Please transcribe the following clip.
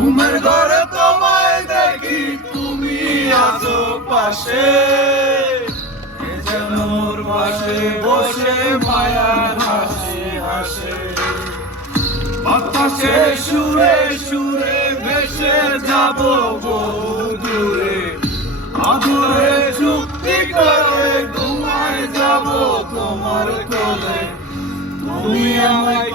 ঘুমের ঘরে তোমায় দেখি, তুমি আছো পাশে, কে যেন মোর পাশে বসে মায়ার হাসি হাসে। বাতাসে সুরে সুরে ভেসে যাব বহু দূরে, আদরে চুক্তি করে ঘুমায় যাব তোমার কোলে। তুমি আমায়